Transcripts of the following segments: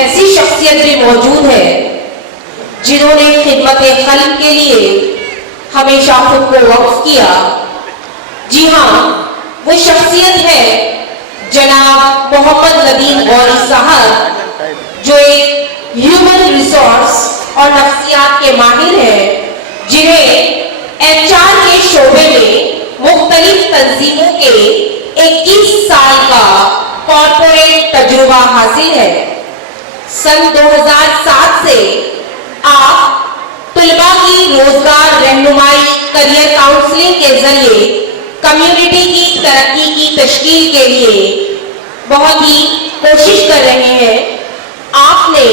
ऐसी शख्सियत भी मौजूद है जिन्होंने खिदमत खल्क के लिए हमेशा खुद को वक्फ किया। जी हाँ, वो शख्सियत है जनाब मोहम्मद नदीम गौरी साहब, जो एक ह्यूमन रिसोर्स और नफ्सियात के माहिर हैं, जिन्हें HR के शोबे में मुख्तलिफ तंजीमों के 21 साल का कॉर्पोरेट तजुर्बा हासिल है। सन 2007 से आप तुलबा की रोजगार रहनुमाई करियर काउंसलिंग के जरिए कम्युनिटी की तरक्की की तशकील के लिए बहुत ही कोशिश कर रहे हैं। आपने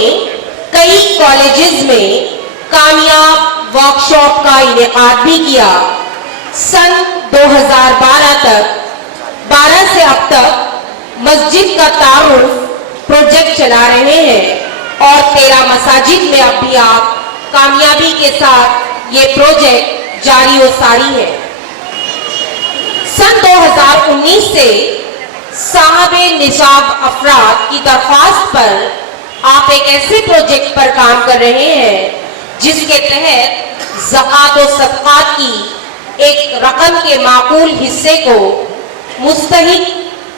कई कॉलेजेस में कामयाब वर्कशॉप का इनेकाद भी किया। सन 12 से अब तक मस्जिद का तारुफ प्रोजेक्ट चला रहे हैं और 13 मसाजिद में अब भी आप कामयाबी के साथ ये प्रोजेक्ट जारी और सारी है। सन 2019 से साहबे निसाब अफराद की दरख्वास्त पर आप एक ऐसे प्रोजेक्ट पर काम कर रहे हैं जिसके तहत ज़कात और सदक़ात की एक रकम के माकूल हिस्से को मुस्तहिक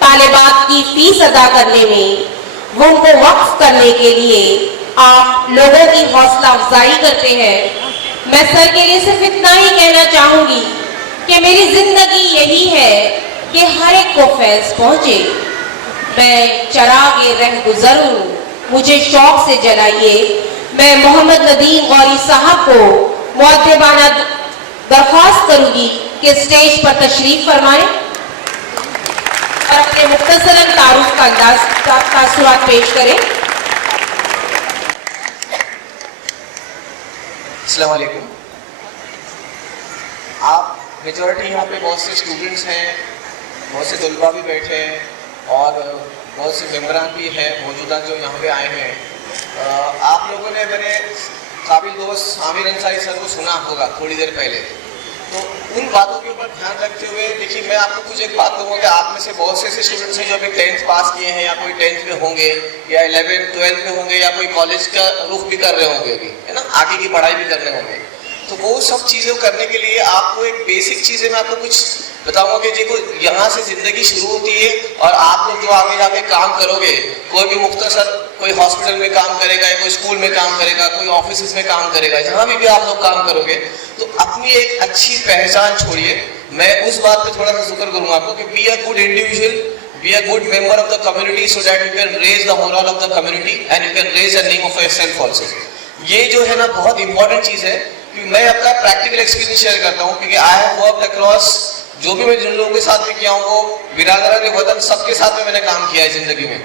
तालिबात की फीस अदा करने में वो उनको वक्फ करने के लिए आप लोगों की हौसला अफजाई करते हैं। मैं सर के लिए सिर्फ इतना ही कहना चाहूंगी कि मेरी जिंदगी यही है कि हर एक को फैज़ पहुंचे। मैं चरागे रह गुजर हूं, मुझे शौक से जलाइए। मैं मोहम्मद नदीम गौरी साहब को मुअद्दबाना दरख्वास्त करूंगी कि स्टेज पर तशरीफ फरमाएं और अपने मुख्तसरन तारुफ का अंदाज तासुरात पेश करें। अस्सलाम वालेकुम। आप मेजॉरिटी यहाँ पे बहुत से स्टूडेंट्स हैं, बहुत से तलबा भी बैठे हैं और बहुत से मेम्बरान भी हैं मौजूदा जो यहाँ पे आए हैं। आप लोगों ने मेरे काबिल दोस्त आमिर अंसारी सर को सुना होगा थोड़ी देर पहले, तो उन बातों के ऊपर ध्यान रखते हुए देखिए मैं आपको कुछ एक बात कहूँगा कि आप में से बहुत से ऐसे स्टूडेंट्स हैं जो अभी 10th पास किए हैं या कोई 10th में होंगे या 11th 12th में होंगे या कोई कॉलेज का रुख भी कर रहे होंगे अभी, है ना, आगे की पढ़ाई भी कर रहे होंगे। तो वो सब चीज़ें करने के लिए आपको एक बेसिक चीज़ें मैं आपको कुछ बताऊंगा कि देखो यहाँ से ज़िंदगी शुरू होती है और आप लोग जो आगे जाके काम करोगे, कोई भी मुख्तसर कोई हॉस्पिटल में काम करेगा या कोई स्कूल में काम करेगा, कोई ऑफिस में काम करेगा, जहाँ भी आप लोग काम करोगे तो अपनी एक अच्छी पहचान छोड़िए। मैं उस बात पे थोड़ा सा जिक्र करूँगा आपको कि be a good individual, be a good member of the community so that you can raise the moral of the community and you can raise the name of yourself also. ये जो है ना बहुत इंपॉर्टेंट चीज़ है कि मैं अपना practical experience share करता हूँ क्योंकि आई हैव वर्कड अक्रॉस, जो भी मैं जिन लोगों के साथ में किया हूँ वो बिरादरान वतन सबके साथ में मैंने काम किया है जिंदगी में।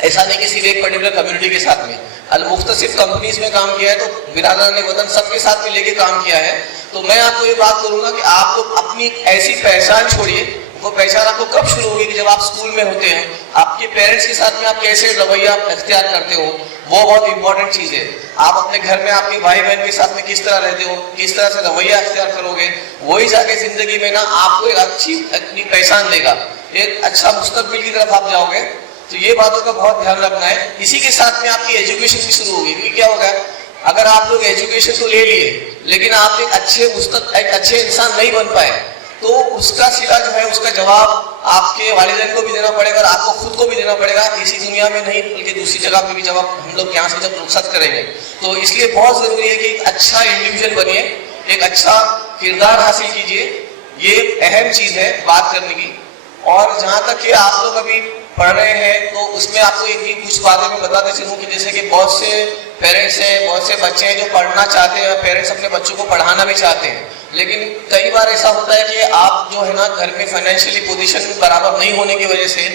ऐसा नहीं कि सिर्फ एक पर्टिकुलर कम्युनिटी के साथ में, मुख्तलिफ कंपनीज में काम किया है तो बिरादरान वतन सबके साथ में लेके काम किया है। तो मैं आपको ये बात करूंगा कि आप लोग अपनी ऐसी पहचान छोड़िए। वो पहचान आपको कब शुरू होगी कि जब आप स्कूल में होते हैं, आपके पेरेंट्स के साथ में आप कैसे रवैया अख्तियार करते हो, वो बहुत इंपॉर्टेंट चीज़ है। आप अपने घर में आपके भाई बहन के साथ में किस तरह रहते हो, किस तरह से रवैया अख्तियार करोगे, वही जाके जिंदगी में ना आपको एक अच्छी अपनी पहचान देगा, एक अच्छा मुस्तकबिल की तरफ आप जाओगे। तो ये बातों का बहुत ध्यान रखना है। इसी के साथ में आपकी एजुकेशन भी शुरू होगी, क्योंकि क्या होगा अगर आप लोग एजुकेशन तो ले लिए लेकिन आप एक अच्छे इंसान नहीं बन पाए तो उसका सिला जो है उसका जवाब आपके वालिदैन को भी देना पड़ेगा और आपको खुद को भी देना पड़ेगा। इसी दुनिया में नहीं बल्कि दूसरी जगह पे भी जवाब हम लोग यहाँ से जब रुखसत करेंगे। तो इसलिए बहुत जरूरी है कि एक अच्छा इंडिविजुअल बनिए, एक अच्छा किरदार हासिल कीजिए। ये अहम चीज है बात करने की। और जहाँ तक कि आप लोग अभी पढ़ रहे हैं तो उसमें आपको एक भी कुछ बातें मैं बताते चलूँ कि जैसे कि बहुत से पेरेंट्स हैं, बहुत से बच्चे हैं जो पढ़ना चाहते हैं, पेरेंट्स अपने बच्चों को पढ़ाना भी चाहते हैं, लेकिन कई बार ऐसा होता है कि आप जो है ना घर में फाइनेंशियली पोजीशन बराबर नहीं होने की वजह से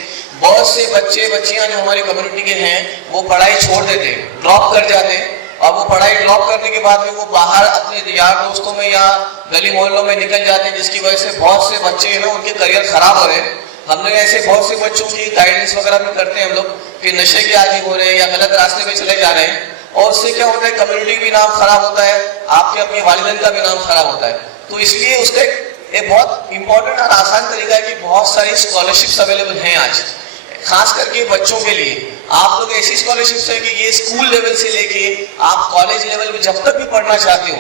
बहुत से बच्चे बच्चियां जो हमारी कम्युनिटी के हैं वो पढ़ाई छोड़ देते हैं, ड्रॉप कर जाते हैं। और वो पढ़ाई ड्रॉप करने के बाद में वो बाहर अपने यार दोस्तों में या गली मोहल्लों में निकल जाते हैं, जिसकी वजह से बहुत से बच्चे हैं ना उनके करियर खराब हो रहे हैं। हम लोग ऐसे बहुत से बच्चों की गाइडेंस वगैरह भी करते हैं हम लोग कि नशे के आदी हो रहे हैं या गलत रास्ते में चले जा रहे हैं, और उससे क्या होता है कम्युनिटी का भी नाम खराब होता है, आपके अपने वालिदैन का भी नाम खराब होता है। तो इसलिए उसका एक बहुत इंपॉर्टेंट और आसान तरीका है कि बहुत सारी स्कॉलरशिप्स अवेलेबल हैं आज, खास करके बच्चों के लिए। आप लोग ऐसी स्कॉलरशिप्स है कि ये स्कूल लेवल से लेके आप कॉलेज लेवल में जब तक भी पढ़ना चाहते हो,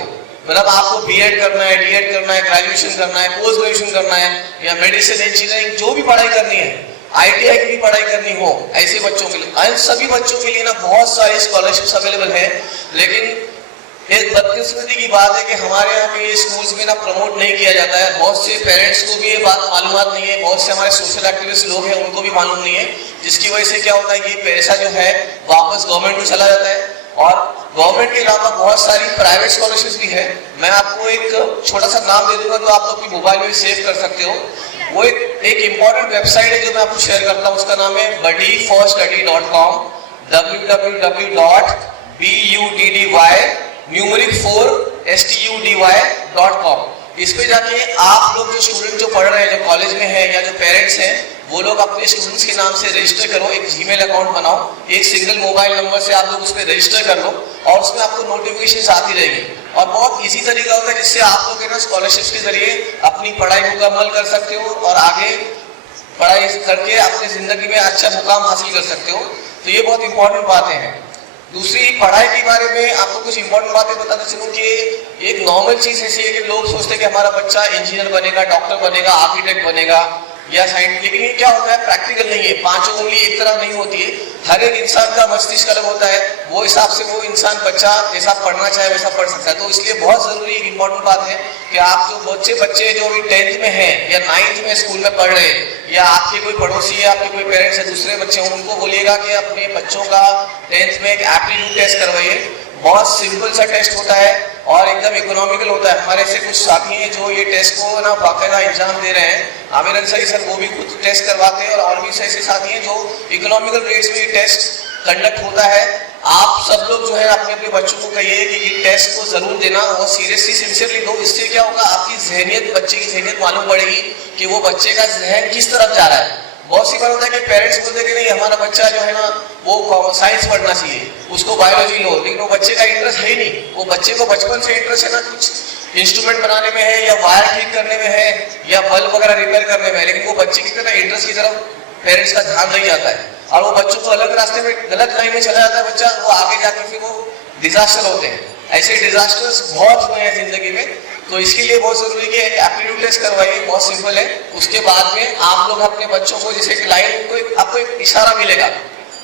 मतलब आपको बीएड करना है, डीएड करना है, ग्रेजुएशन करना है, पोस्ट ग्रेजुएशन करना है, या मेडिसिन, इंजीनियरिंग, जो भी पढ़ाई करनी है, आईटीआई की भी पढ़ाई करनी हो, ऐसे बच्चों के लिए, सभी बच्चों के लिए ना बहुत सारी स्कॉलरशिप्स अवेलेबल है। लेकिन एक बदकिस्मती की बात है कि हमारे यहाँ पे ये स्कूल्स में ना प्रमोट नहीं किया जाता है। बहुत से पेरेंट्स को भी ये बात मालूमात नहीं है, बहुत से हमारे सोशल एक्टिविस्ट लोग हैं उनको भी मालूम नहीं है, जिसकी वजह से क्या होता है कि पैसा जो है वापस गवर्नमेंट में चला जाता है। और गवर्नमेंट के अलावा बहुत सारी प्राइवेट स्कॉलरशिप्स भी है। मैं आपको एक छोटा सा नाम दे दूंगा तो आप अपनी मोबाइल में सेव कर सकते हो। वो एक इंपॉर्टेंट वेबसाइट है जो मैं आपको शेयर करता हूँ, उसका नाम है buddyforstudy.com, www.buddy4study.com। इस पे जाके आप लोग जो स्टूडेंट जो पढ़ रहे हैं, जो कॉलेज में है या जो पेरेंट्स हैं, वो लोग अपने स्टूडेंट्स के नाम से रजिस्टर करो, एक जीमेल अकाउंट बनाओ, एक सिंगल मोबाइल नंबर से आप लोग उस पर रजिस्टर कर लो और उसमें आपको नोटिफिकेशन आती रहेगी। और बहुत इजी तरीका होता है जिससे आप लोग ना स्कॉलरशिप के जरिए अपनी पढ़ाई मुकम्मल कर सकते हो और आगे पढ़ाई करके अपनी जिंदगी में अच्छा मुकाम हासिल कर सकते हो। तो ये बहुत इंपॉर्टेंट बातें हैं। दूसरी, पढ़ाई के बारे में आपको कुछ इंपॉर्टेंट बातें बताना चलूँ कि एक नॉर्मल चीज ऐसी है कि लोग सोचते हैं कि हमारा बच्चा इंजीनियर बनेगा, डॉक्टर बनेगा, आर्किटेक्ट बनेगा या साइंस, लेकिन ये क्या होता है, प्रैक्टिकल नहीं है। पांचों उंगली एक तरह नहीं होती है। हर एक इंसान का मस्तिष्क अलग होता है, वो हिसाब से वो इंसान बच्चा जैसा पढ़ना चाहे वैसा पढ़ सकता है। तो इसलिए बहुत जरूरी एक इंपॉर्टेंट बात है कि आप जो बच्चे जो अभी 10th में हैं या 9th में स्कूल में पढ़ रहे हैं, या आपके कोई पड़ोसी या आपके कोई पेरेंट्स है दूसरे बच्चे हों, उनको बोलिएगा कि अपने बच्चों का 10th में एक एप्टीट्यूड टेस्ट करवाइए। बहुत सिंपल सा टेस्ट होता है और एकदम इकोनॉमिकल होता है। हमारे से कुछ साथी हैं जो ये टेस्ट को ना बाकायदा एग्जाम दे रहे हैं, आमिर अंसारी सर, वो भी खुद टेस्ट करवाते हैं और भी ऐसे साथी हैं जो इकोनॉमिकल रेट्स में ये टेस्ट कंडक्ट होता है। आप सब लोग जो है अपने अपने बच्चों को कहिए कि ये टेस्ट को जरूर देना और सीरियसली सिंसियरली दो। इससे क्या होगा, आपकी जहनियत, बच्चे की जहनियत मालूम पड़ेगी कि वो बच्चे का जहन किस तरफ जा रहा है। बहुत सी बार होता है कि पेरेंट्स बोलते हैं कि नहीं हमारा बच्चा जो है ना वो साइंस पढ़ना चाहिए, उसको बायोलॉजी लो, लेकिन वो बच्चे का इंटरेस्ट है ही नहीं। वो बच्चे को बचपन से इंटरेस्ट है ना कुछ इंस्ट्रूमेंट बनाने में है, या वायर ठीक करने में है, या बल्ब वगैरह रिपेयर करने में है, लेकिन वो बच्चे की तरह इंटरेस्ट की तरफ पेरेंट्स का ध्यान नहीं जाता है और वो बच्चों को अलग रास्ते में, गलत लाइन में चला जाता है बच्चा। वो आगे जाकर फिर वो डिजास्टर होते हैं। ऐसे डिजास्टर्स बहुत हुए हैं जिंदगी में। तो इसके लिए बहुत जरूरी है कि एप्टीट्यूड टेस्ट करवाइए, बहुत सिंपल है। उसके बाद में आप लोग अपने बच्चों को जैसे लाइन को आपको एक इशारा मिलेगा,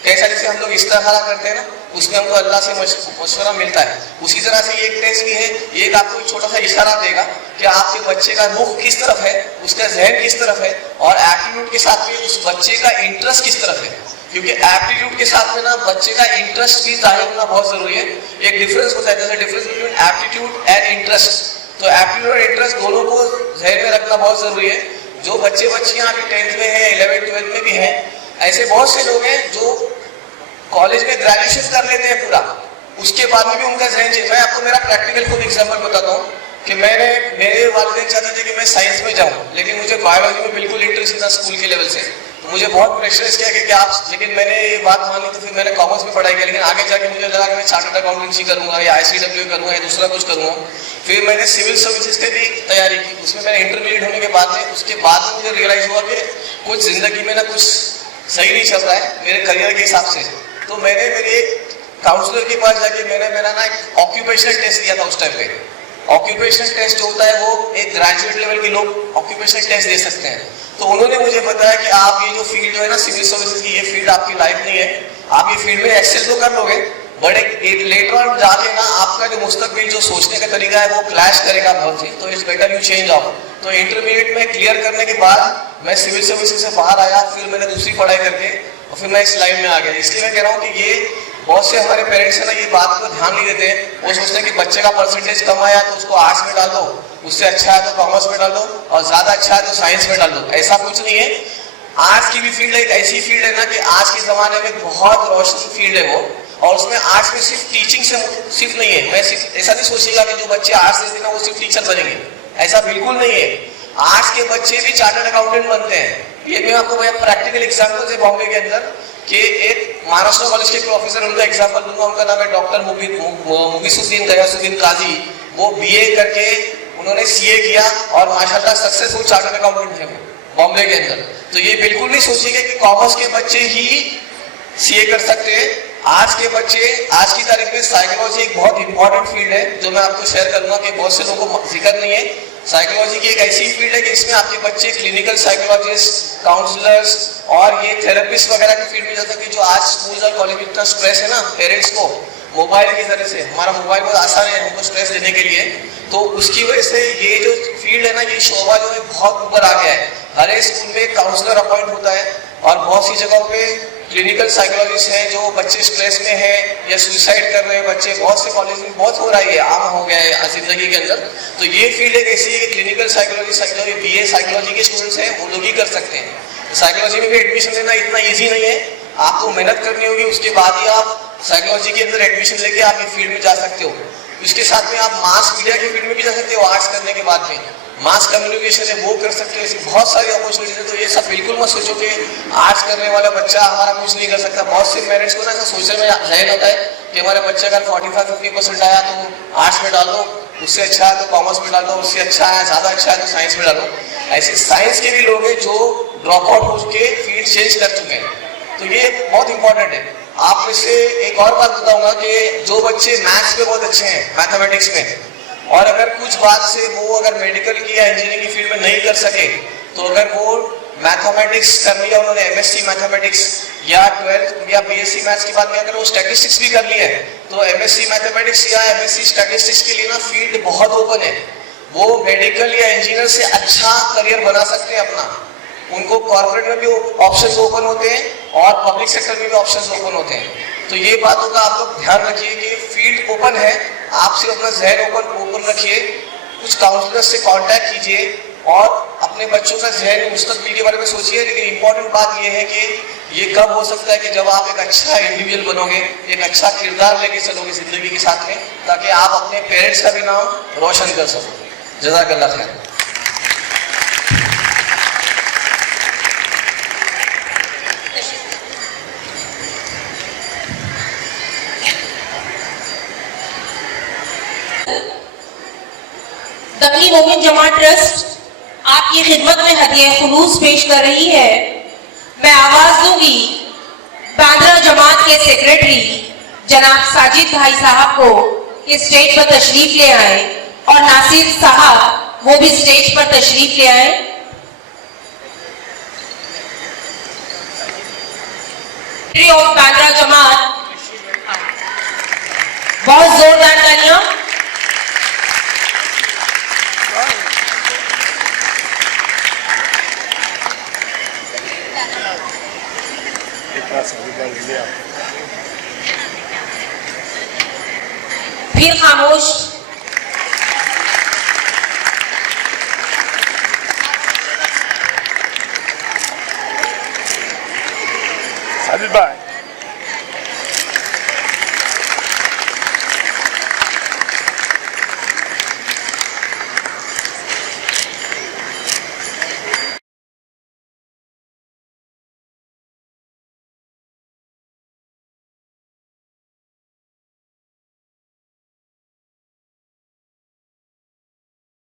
कैसा जैसे हम लोग इस्तिखारा करते हैं ना, उसमें हमको अल्लाह से मशवरा मिलता है। उसी तरह से ये एक टेस्ट भी है, एक आपको एक छोटा सा इशारा देगा कि आपके बच्चे का रुख किस तरफ है, उसका जहन किस तरफ है, और एप्टीट्यूड के साथ में उस बच्चे का इंटरेस्ट किस तरफ है। क्योंकि एप्टीट्यूड के साथ में ना बच्चे का इंटरेस्ट भी जाहिर होना बहुत जरूरी है। एक डिफरेंस होता है, जैसे difference between aptitude and interest. तो एप्टीट्यूड और इंटरेस्ट दोनों को जहन में रखना बहुत जरूरी है। जो बच्चियां अभी 10th में है, 11th 12th में भी हैं, ऐसे बहुत से लोग हैं जो कॉलेज में ग्रेजुएशन कर लेते हैं पूरा, उसके बाद में भी उनका जहन चेंज। मैं आपको मेरा प्रैक्टिकल खुद एग्जाम्पल बताता हूँ कि मेरे वालिदैन चाहते थे कि मैं साइंस में जाऊँ, लेकिन मुझे बायोलॉजी में बिल्कुल इंटरेस्ट था स्कूल के लेवल से। तो मुझे बहुत प्रेशराइज किया कि आप, लेकिन मैंने ये बात मानी तो फिर मैंने कॉमर्स में पढ़ाई की। लेकिन आगे जाके मुझे लगा कि मैं चार्टर्ड अकाउंटेंसी करूंगा या ICW करूंगा या दूसरा कुछ करूंगा। फिर मैंने सिविल सर्विसेज की भी तैयारी की, उसमें मैंने इंटरमीडिएट होने के बाद में, उसके बाद में मुझे रियलाइज हुआ कि कुछ जिंदगी में ना कुछ सही नहीं चल रहा है मेरे करियर के हिसाब से। तो मैंने मेरे एक काउंसलर के पास जाके मैंने मेरा ना एक ऑक्यूपेशनल टेस्ट दिया था उस टाइम पे। ऑक्यूपेशनल टेस्ट जो होता है वो एक ग्रेजुएट लेवल के लोग ऑक्यूपेशनल टेस्ट दे सकते हैं। तो उन्होंने मुझे बताया कि आप ये जो फील्ड जो है ना सिविल सर्विसेज की, ये फील्ड आपकी लाइफ नहीं है। आप ये फील्ड में एक्सेल तो कर लोगे, बट एक लेटर ऑन जाके ना आपका जो मुस्तकबिल जो सोचने का तरीका है वो क्लैश करेगा बहुत ही। तो it's better you change of. तो इंटरमीडिएट में क्लियर करने के बाद मैं सिविल सर्विसेज से बाहर आया, फिर मैंने दूसरी पढ़ाई करके और फिर मैं इस लाइन में आ गया। इसलिए मैं कह रहा हूँ कि ये बहुत से हमारे पेरेंट्स है ना ये बात को ध्यान नहीं देते हैं। वो सोचते हैं कि बच्चे का परसेंटेज कम आया तो उसको आर्ट्स में डाल दो, उससे अच्छा है तो कॉमर्स में डाल दो, और ज्यादा अच्छा है तो साइंस में डाल दो। ऐसा कुछ नहीं है। आज की भी फील्ड एक ऐसी फील्ड है ना कि आज के जमाने में बहुत रोशनी फील्ड है वो, और उसमें आर्ट्स में सिर्फ टीचिंग से सिर्फ नहीं है। मैं सिर्फ ऐसा नहीं सोचिएगा कि जो बच्चे आर्ट्स लेते हैं ना वो सिर्फ टीचर बनेंगे, ऐसा बिल्कुल नहीं है। आज के बच्चे भी चार्टर्ड अकाउंटेंट बनते हैं। ये मैं आपको भैया प्रैक्टिकल एग्जाम्पल है बॉम्बे के अंदर कि एक महाराष्ट्र कॉलेज के प्रोफेसर, उनका एग्जाम्पल दूंगा, उनका नाम है डॉक्टर मुगीसुद्दीन गयासुद्दीन काजी। वो BA करके उन्होंने CA किया और माशाल्लाह सक्सेसफुल चार्टर्ड अकाउंटेंट थे वो बॉम्बे के अंदर। तो ये बिल्कुल नहीं सोचिएगा कि कॉमर्स के बच्चे ही सीए कर सकते हैं। आज के बच्चे, आज की तारीख में साइकोलॉजी एक बहुत इंपॉर्टेंट फील्ड है जो मैं आपको शेयर करूंगा कि बहुत से लोगों को जिक्र नहीं है। साइकोलॉजी की एक ऐसी फील्ड है कि इसमें आपके बच्चे क्लिनिकल साइकोलॉजिस्ट, काउंसलर्स और ये थेरेपिस्ट वगैरह की फील्ड में जा सकते हैं। जो आज स्कूल और कॉलेज में इतना स्ट्रेस है ना पेरेंट्स को मोबाइल की तरह से, हमारा मोबाइल बहुत आसान है हमको स्ट्रेस देने के लिए, तो उसकी वजह से ये जो फील्ड है ना, ये शोभा जो है बहुत ऊपर आ गया है। हर एक स्कूल में एक काउंसलर अपॉइंट होता है और बहुत सी जगहों पे क्लिनिकल साइकोलॉजिस्ट हैं जो बच्चे स्ट्रेस में हैं या सुसाइड कर रहे हैं बच्चे, बहुत से कॉलेज में बहुत हो रहा है, ये आम हो गया है जिंदगी के अंदर। तो ये फील्ड एक ऐसी है कि क्लिनिकल साइकोलॉजी बीए साइकोलॉजी के स्टूडेंट्स हैं वो लोग ही कर सकते हैं। तो साइकोलॉजी में भी एडमिशन लेना इतना ईजी नहीं है, आपको मेहनत करनी होगी, उसके बाद ही आप साइकोलॉजी के अंदर एडमिशन लेके आप ये फील्ड में जा सकते हो। उसके साथ में आप मास मीडिया की फील्ड में भी जा सकते हो, आर्ट्स करने के बाद में मास कम्युनिकेशन है वो कर सकते हो। ऐसी बहुत सारी अपॉर्चुनिटीज है। तो ये सब बिल्कुल मत सोचो कि आर्ट्स करने वाला बच्चा हमारा कुछ नहीं कर सकता। बहुत से पेरेंट्स को ना ऐसा सोचने में जहन होता है कि हमारे बच्चे अगर 45-50% आया तो आर्ट्स में डाल दो, उससे अच्छा है तो कॉमर्स में डाल दो, उससे अच्छा है ज्यादा अच्छा है तो साइंस में डालो। ऐसे साइंस के भी लोग हैं जो ड्रॉप आउट हो के फील्ड चेंज कर चुके हैं। तो ये बहुत इंपॉर्टेंट है। आप में से एक और बात बताऊंगा कि जो बच्चे मैथ्स में बहुत अच्छे हैं, मैथमेटिक्स में, और अगर कुछ बात से वो अगर मेडिकल की या इंजीनियरिंग की फील्ड में नहीं कर सके, तो अगर वो मैथमेटिक्स कर लिया उन्होंने, एमएससी मैथमेटिक्स या 12th या बीएससी मैथ्स की बात में अगर वो स्टैटिस्टिक्स भी कर लिया है, तो एमएससी मैथमेटिक्स या एमएससी स्टैटिस्टिक्स के लिए ना फील्ड बहुत ओपन है। वो मेडिकल या इंजीनियर से अच्छा करियर बना सकते हैं अपना। उनको कॉर्पोरेट में भी ऑप्शंस ओपन होते हैं और पब्लिक सेक्टर में भी ऑप्शंस ओपन होते हैं। तो ये बातों का आप लोग ध्यान रखिए कि फील्ड ओपन है, आप सिर्फ अपना जहन ओपन रखिए, कुछ काउंसलर्स से कांटेक्ट कीजिए और अपने बच्चों का जहन मुस्तकबिल के बारे में सोचिए। लेकिन इंपॉर्टेंट बात ये है कि ये कब हो सकता है कि जब आप एक अच्छा इंडिविजुअल बनोगे, एक अच्छा किरदार लेके चलोगे जिंदगी के साथ में, ताकि आप अपने पेरेंट्स का भी नाम रोशन कर सको। जज़ाकल्लाह खैर। तबलीग मोमिन जमात ट्रस्ट आपकी खिदमत में हदिया खुलूस पेश कर रही है। मैं आवाज दूंगी बांद्रा जमात के सेक्रेटरी जनाब साजिद भाई साहब को कि स्टेज पर तशरीफ ले आए और नासिर साहब वो भी स्टेज पर तशरीफ ले आए। ऑफ बांद्रा जमात, बहुत जोरदार तालियां। फिर खामोश। साजिद भाई